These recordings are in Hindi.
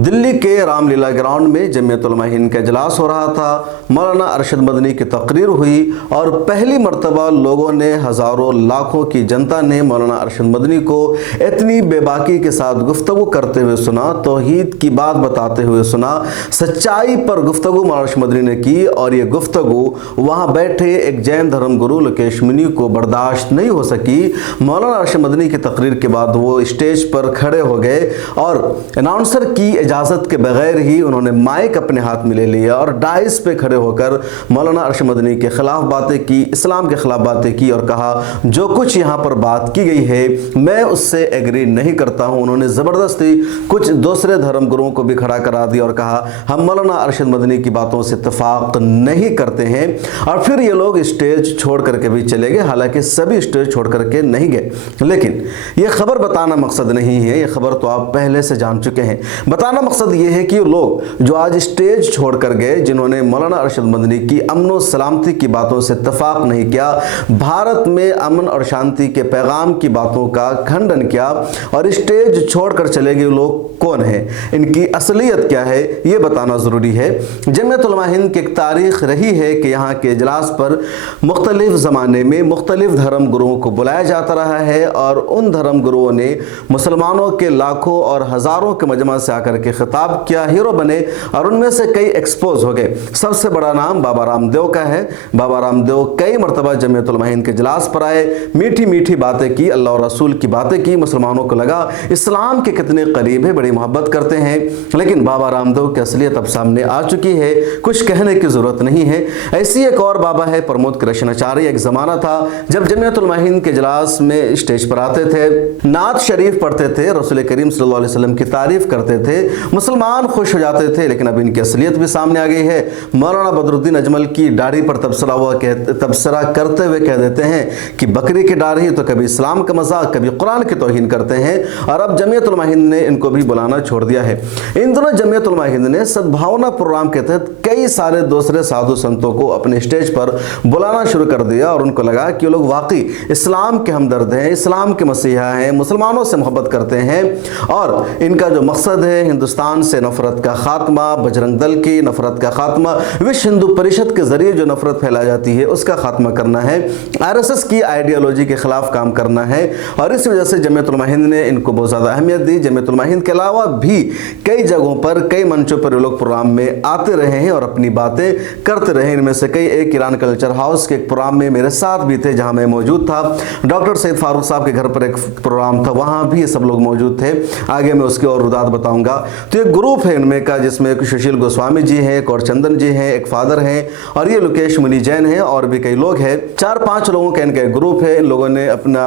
दिल्ली के रामलीला ग्राउंड में जमीयत उलमा हिंद का इजलास हो रहा था। मौलाना अरशद मदनी की तकरीर हुई और पहली मर्तबा लोगों ने, हज़ारों लाखों की जनता ने मौलाना अरशद मदनी को इतनी बेबाकी के साथ गुफ्तगू करते हुए सुना, तौहीद की बात बताते हुए सुना, सच्चाई पर गुफ्तगू मौलाना अरशद मदनी ने की। और ये गुफ्तगू वहाँ बैठे एक जैन धर्म गुरु लोकेश मुनि को बर्दाश्त नहीं हो सकी। मौलाना अरशद मदनी की तकरीर के बाद वो स्टेज पर खड़े हो गए और अनाउंसर की इजाज़त के बगैर ही उन्होंने माइक अपने हाथ में ले लिया और डाइस पे खड़े होकर मौलाना अरशद मदनी के ख़िलाफ़ बातें की, इस्लाम के ख़िलाफ़ बातें की और कहा जो कुछ यहाँ पर बात की गई है मैं उससे एग्री नहीं करता हूँ। उन्होंने ज़बरदस्ती कुछ दूसरे धर्म गुरुओं को भी खड़ा करा दिया और कहा हम मौलाना अरशद मदनी की बातों से इत्तेफाक नहीं करते हैं। और फिर ये लोग स्टेज छोड़ करके भी चले गए। हालांकि सभी स्टेज छोड़ करके नहीं गए, लेकिन ये खबर बताना मकसद नहीं है, ये खबर तो आप पहले से जान चुके हैं। बताना मकसद ये है कि लोग जो आज स्टेज छोड़ कर गए, जिन्होंने मौलाना अरशद मदनी की अमन और सलामती की बातों से इत्तेफाक नहीं किया, भारत में अमन और शांति के पैगाम की बातों का खंडन किया और स्टेज छोड़कर चले गए लोग कौन है, इनकी असलियत क्या है, ये बताना ज़रूरी है। जमीयत उलमा हिंद की एक तारीख़ रही है कि यहाँ के इजलास पर मुख्तलिफ ज़माने में मुख्तलिफ धर्म गुरुओं को बुलाया जाता रहा है और उन धर्म गुरुओं ने मुसलमानों के लाखों और हज़ारों के मजमा से आकर के खिताब किया, हीरो बने और उनमें से कई एक्सपोज हो गए। सबसे बड़ा नाम बाबा रामदेव का है। बाबा रामदेव कई मरतबा जमीयत उलमा हिंद के इजलास पर आए, मीठी मीठी बातें की, अल्लाह और रसूल की बातें की, मुसलमानों को लगा इस्लाम के कितने करीब है, बड़ी मोहब्बत करते हैं। लेकिन बाबा रामदेव की असलियत अब सामने आ चुकी है, कुछ कहने की ज़रूरत नहीं है। ऐसी एक और बाबा है प्रमोद कृष्णाचार्य। एक ज़माना था जब जमीयत उलमा हिंद के इजलास में स्टेज पर आते थे, नात शरीफ पढ़ते थे, रसूल करीम सल्लल्लाहु अलैहि वसल्लम की तारीफ़ करते थे, मुसलमान खुश हो जाते थे। लेकिन अब इनकी असलियत भी सामने आ गई है। मौलाना बदरुद्दीन अजमल की दाढ़ी पर तबसरा करते हुए कह देते हैं कि बकरी की दाढ़ी, तो कभी इस्लाम का मजाक, कभी कुरान की तौहीन करते हैं। और अब जमीयत उलमा हिंद ने इनको भी बुलाना छोड़ दिया है। इन दिनों जमीयत उलमा हिंद ने सद्भावना प्रोग्राम के तहत कई सारे दूसरे साधु संतों को अपने स्टेज पर बुलाना शुरू कर दिया और उनको लगा कि लोग वाकई इस्लाम के हमदर्द हैं, इस्लाम के मसीहा हैं, मुसलमानों से मोहब्बत करते हैं और इनका जो मकसद है हिंदुस्तान से नफरत का खात्मा, बजरंग दल की नफरत का खात्मा, विश्व हिंदू परिषद के जरिए जो नफरत फैलाई जाती है उसका खात्मा करना है, आरएसएस की आइडियोलॉजी के खिलाफ काम करना है। और इस वजह से जमीयत उलमा हिंद ने इनको बहुत ज़्यादा अहमियत दी। जमीयत उलमा हिंद के अलावा भी कई जगहों पर, कई मंचों पर लोग प्रोग्राम में आते रहे हैं और अपनी बातें करते रहे। इनमें से कई एक ईरान कल्चर हाउस के एक प्रोग्राम में मेरे साथ भी थे, जहाँ मैं मौजूद था। डॉक्टर सैयद फारूक साहब के घर पर एक प्रोग्राम था, वहाँ भी ये सब लोग मौजूद थे। आगे मैं उसकी और रुदात बताऊंगा। तो एक ग्रुप है इनमें का, जिसमें एक सुशील गोस्वामी जी हैं, एक और चंदन जी हैं, एक फादर हैं और ये लोकेश मुनि जैन हैं और भी कई लोग हैं। 4-5 लोगों का इनका एक ग्रुप है। इन लोगों ने अपना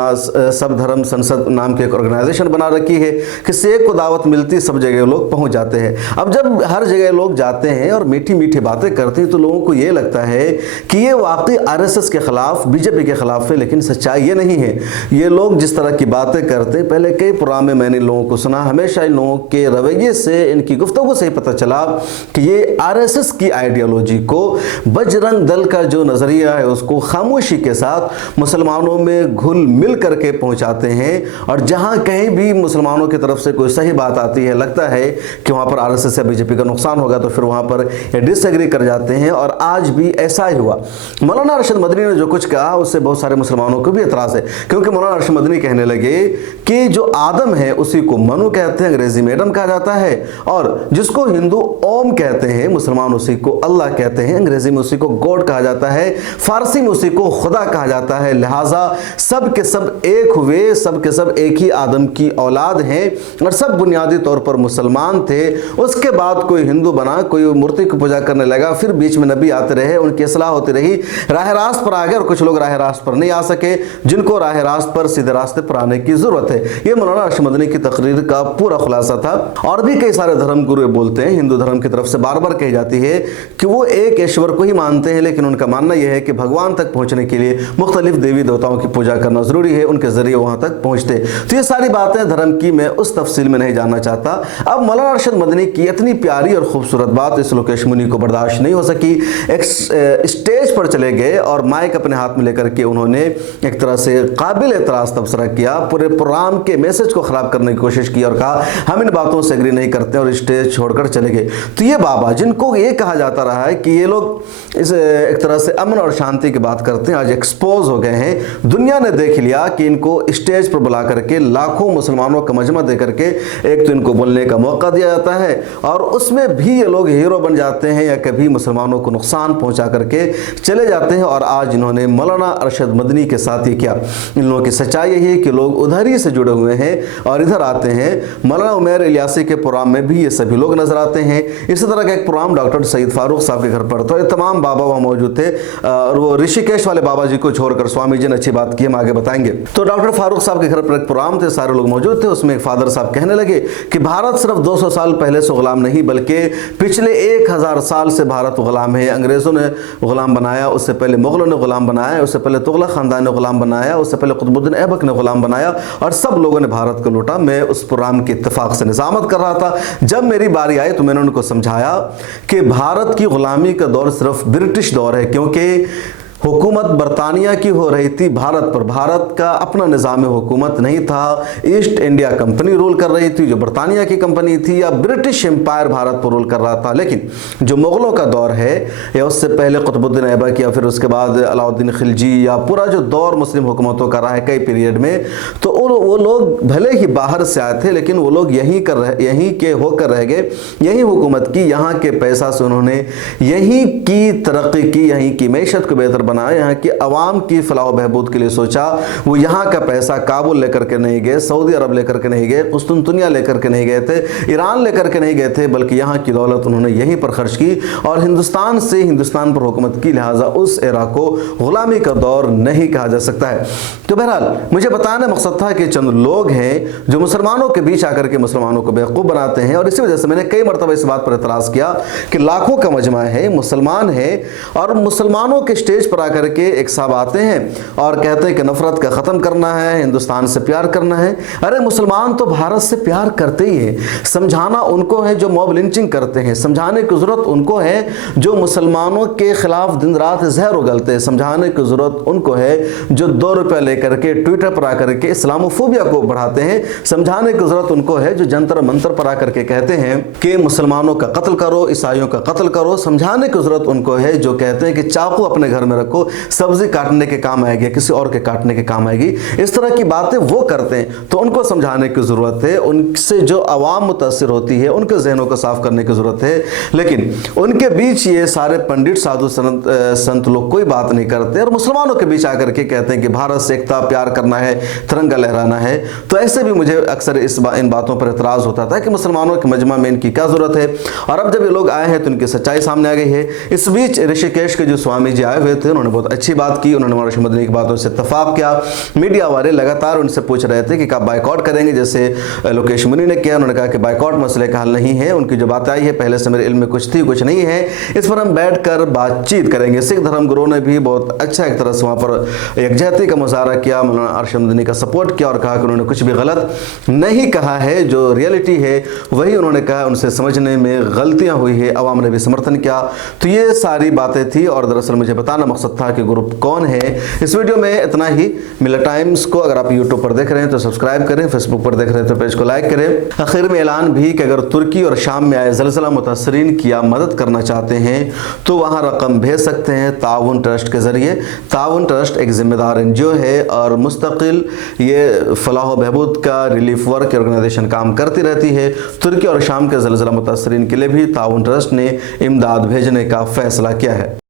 सब धर्म संसद नाम की एक ऑर्गेनाइजेशन बना रखी है। किसी एक को दावत मिलती, सब जगह लोग पहुंच जाते हैं। अब जब हर जगह लोग जाते हैं और मीठी मीठी बातें करते हैं तो लोगों को ये लगता है कि ये वाकई आरएसएस के खिलाफ, बीजेपी के खिलाफ है। लेकिन सच्चाई ये नहीं है। ये लोग जिस तरह की बातें करते हैं, पहले कई प्रोग्राम में मैंने लोगों को सुना, हमेशा इन लोगों के रवैये से, इनकी गुफ्तगू से ही पता चला कि ये आरएसएस की आइडियोलॉजी को, बजरंग दल का जो नज़रिया है उसको खामोशी के साथ मुसलमानों में घुल मिल करके पहुंचाते हैं। और जहां कहीं भी मुसलमानों की तरफ से कोई सही बात आती है, लगता है कि वहां पर आरएसएस या बीजेपी का नुकसान होगा, तो फिर वहां पर ये डिसएग्री कर जाते हैं। और आज भी ऐसा ही हुआ। मौलाना अरशद मदनी ने जो कुछ कहा उससे बहुत सारे मुसलमानों को भी एतराज़ है, क्योंकि मौलाना अरशद मदनी कहने लगे कि जो आदम है उसी को मनु कहते हैं, अंग्रेजी में एडम कहा जाता है, और जिसको हिंदू ओम कहते हैं, मुसलमान उसी को अल्लाह कहते हैं, अंग्रेजी में उसी को गॉड कहा जाता है, फारसी में उसी को खुदा कहा जाता है। लिहाजा सब के सब एक हुए, सब के सब एक ही आदम की औलाद हैं और सब बुनियादी तौर पर मुसलमान थे। उसके बाद कोई हिंदू बना, कोई मूर्ति की पूजा करने लगा, फिर बीच में नबी आते रहे, उनकी इस्लाह होती रही, राह रास्त पर आ गए और कुछ लोग राह रास्त पर नहीं आ सके, जिनको राह रास्त पर, सीधे रास्ते पर आने की जरूरत है। ये मौलाना अरशद मदनी की तकरीर का पूरा खुलासा था। और भी कई सारे धर्म गुरु बोलते हैं, हिंदू धर्म की तरफ से बार बार कही जाती है कि वो एक ईश्वर को ही मानते हैं, लेकिन उनका मानना यह है कि भगवान तक पहुंचने के लिए मुख्तलिफ देवी देवताओं की पूजा करना जरूरी है, उनके जरिए वहां तक पहुंचते। तो ये सारी बातें धर्म की मैं उस तफसील में नहीं जानना चाहता। अब मौलाना अरशद मदनी की इतनी प्यारी और खूबसूरत बात इस लोकेश मुनि को बर्दाश्त नहीं हो सकी। एक स्टेज पर चले गए और माइक अपने हाथ में लेकर के उन्होंने एक तरह से काबिल एतराज़ तबसरा किया, पूरे प्रोग्राम के मैसेज को ख़राब करने की कोशिश की और कहा हम इन बातों से एग्री नहीं नहीं करते और स्टेज छोड़कर चले गए। तो ये बाबा जिनको ये कहा जाता रहा है कि ये लोग इस एक तरह से अमन और शांति की बात करते हैं, आज एक्सपोज हो गए हैं। दुनिया ने देख लिया कि इनको स्टेज पर बुला करके लाखों मुसलमानों का मजमा दे करके एक तो इनको बोलने का मौका दिया जाता है और उसमें भी ये लोग हीरो बन जाते हैं या कभी मुसलमानों को नुकसान पहुंचा करके चले जाते हैं। और आज इन्होंने मौलाना अरशद मदनी के साथ ये किया। इन लोगों की सच्चाई यही है कि लोग उधर ही से जुड़े हुए हैं और इधर आते हैं। मौलाना उमैर इलियासी के प्रोग्राम में भी ये सभी लोग नजर आते हैं। इसी तरह का एक प्रोग्राम डॉक्टर सईद फारूक साहब के घर पर, तो ये तमाम बाबा वहाँ मौजूद थे और वो ऋषिकेश वाले बाबा जी को छोड़कर स्वामी जी ने अच्छी बात की, हम आगे बताएंगे। तो डॉक्टर फारूक साहब के घर पर एक प्रोग्राम थे, सारे लोग मौजूद थे। उसमें एक फादर साहब कहने लगे कि भारत सिर्फ 200 साल पहले से गुलाम नहीं बल्कि पिछले 1000 साल से भारत गुलाम है। अंग्रेजों ने गुलाम बनाया, उससे पहले मुगलों ने गुलाम बनाया, उससे पहले तुगलक खानदान ने गुलाम बनाया, उससे पहले कुतुबुद्दीन ऐबक ने गुलाम बनाया और सब लोगों ने भारत को लूटा। मैं उस प्रोग्राम की इत्तेफाक से निजामत कर रहा था। जब मेरी बारी आई तो मैंने उनको समझाया कि भारत की गुलामी का दौर सिर्फ ब्रिटिश दौर है, क्योंकि हुकूमत बरतानिया की हो रही थी भारत पर। भारत का अपना निज़ाम हुकूमत नहीं था। ईस्ट इंडिया कंपनी रूल कर रही थी जो बरतानिया की कंपनी थी, या ब्रिटिश एम्पायर भारत पर रूल कर रहा था। लेकिन जो मुग़लों का दौर है या उससे पहले कुतुबुद्दीन ऐबक या फिर उसके बाद अलाउद्दीन खिलजी या पूरा जो दौर मुस्लिम हुकूमतों का रहा है कई पीरियड में, तो वो लोग भले ही बाहर से आए थे लेकिन वो लोग यहीं के होकर रह गए, यहीं हुकूमत की, यहाँ के पैसा से उन्होंने यहीं की तरक्की की, यहीं की मैशत को बेहतर बनाया, यहाँ की अवाम की फलाह बहबूद के लिए सोचा। वो यहाँ का पैसा काबुल लेकर के नहीं गए, सऊदी अरब लेकर के नहीं गए, कुस्तुनतुनिया लेकर के नहीं गए थे, ईरान लेकर के नहीं गए थे, बल्कि यहाँ की दौलत उन्होंने यहीं पर खर्च की और हिंदुस्तान से हिंदुस्तान पर हुकूमत की। लिहाजा उस एरा को गुलामी का दौर नहीं कहा जा सकता है। तो बहरहाल मुझे बताने मकसद था कि चंद लोग हैं जो मुसलमानों के बीच आकर के मुसलमानों को बेवकूफ़ बनाते हैं और इसी वजह से मैंने कई मरतबा इस बात पर एतराज़ किया कि लाखों का मजमा है, मुसलमान है और मुसलमानों के स्टेज पर आकर के एक साहब आते हैं और कहते हैं कि नफरत का ख़त्म करना है, हिंदुस्तान से प्यार करना है। अरे मुसलमान तो भारत से प्यार करते ही है। समझाना उनको है जो मॉब लिंचिंग करते हैं, समझाने की ज़रूरत उनको है जो मुसलमानों के खिलाफ दिन रात जहर उगलते हैं, समझाने की ज़रूरत उनको है जो 2 रुपये लेकर के ट्विटर पर आकर के इस्लामोफोबिया को बढ़ाते हैं, समझाने की ज़रूरत उनको है जो जंतर मंतर पर आकर के कहते हैं कि मुसलमानों का कत्ल करो, ईसाइयों का कत्ल करो, समझाने की ज़रूरत उनको है जो कहते हैं कि चाकू अपने घर में रखो, सब्जी काटने के काम आएगी, किसी और के काटने के काम आएगी। इस तरह की बातें वो करते हैं, तो उनको समझाने की ज़रूरत है। उनसे जो आवाम मुतासिर होती है उनके जहनों को साफ करने की ज़रूरत है। लेकिन उनके बीच ये सारे पंडित साधु संत लोग कोई बात नहीं करते और मुसलमानों के बीच आकर के कहते हैं कि भारत से एकता, प्यार करना है, तिरंगा लहराना है। तो ऐसे भी मुझे अक्सर इन बातों पर एतराज़ होता था कि मुसलमानों के मजमा में इनकी क्या ज़रूरत है। और अब जब ये लोग आए हैं तो इनकी सच्चाई सामने आ गई है। इस बीच ऋषिकेश के जो स्वामी जी आए हुए थे उन्होंने बहुत अच्छी बात की, उन्होंने मौलाना अरशद मदनी की बातों से इत्तफाक किया। मीडिया वाले लगातार उनसे पूछ रहे थे कि आप बाइकआउट करेंगे, जैसे लोकेश मुनि ने किया। उन्होंने कहा कि बाइकआउट मसले का हल नहीं है, उनकी जो बात आई है पहले से मेरे इल्म में कुछ थी, कुछ नहीं है, इस पर हम बैठकर बातचीत करेंगे। सिख धर्म गुरु ने भी बहुत अच्छा एक तरह से वहाँ पर यकजहती का मुजाहरा किया, मौलाना अरशद मदनी का सपोर्ट किया और कहा कि उन्होंने कुछ भी गलत नहीं कहा है, जो रियलिटी है वही उन्होंने कहा, उनसे समझने में गलतियाँ हुई है, अवाम ने भी समर्थन किया। तो ये सारी बातें थी और दरअसल मुझे बताना मकसद था कि ग्रुप कौन है। इस वीडियो में इतना ही। मिलत टाइम्स को अगर आप यूट्यूब पर देख रहे हैं तो सब्सक्राइब करें, फेसबुक पर देख रहे हैं तो पेज को लाइक करें। आखिर में ऐलान भी कि अगर तुर्की और शाम में आए ज़लज़ला मुतासरीन की आप मदद करना चाहते हैं तो वहाँ रकम भेज सकते हैं ताउन ट्रस्ट के ज़रिए। ताउन ट्रस्ट एक ज़िम्मेदार NGO है और मुस्तकिल ये फलाह बहबूद का रिलीफ वर्क ऑर्गेनाइजेशन काम करती रहती है। तुर्की और शाम के ज़लज़ला मुतासरीन के लिए भी ताउन ट्रस्ट ने इमदाद भेजने का फ़ैसला किया है।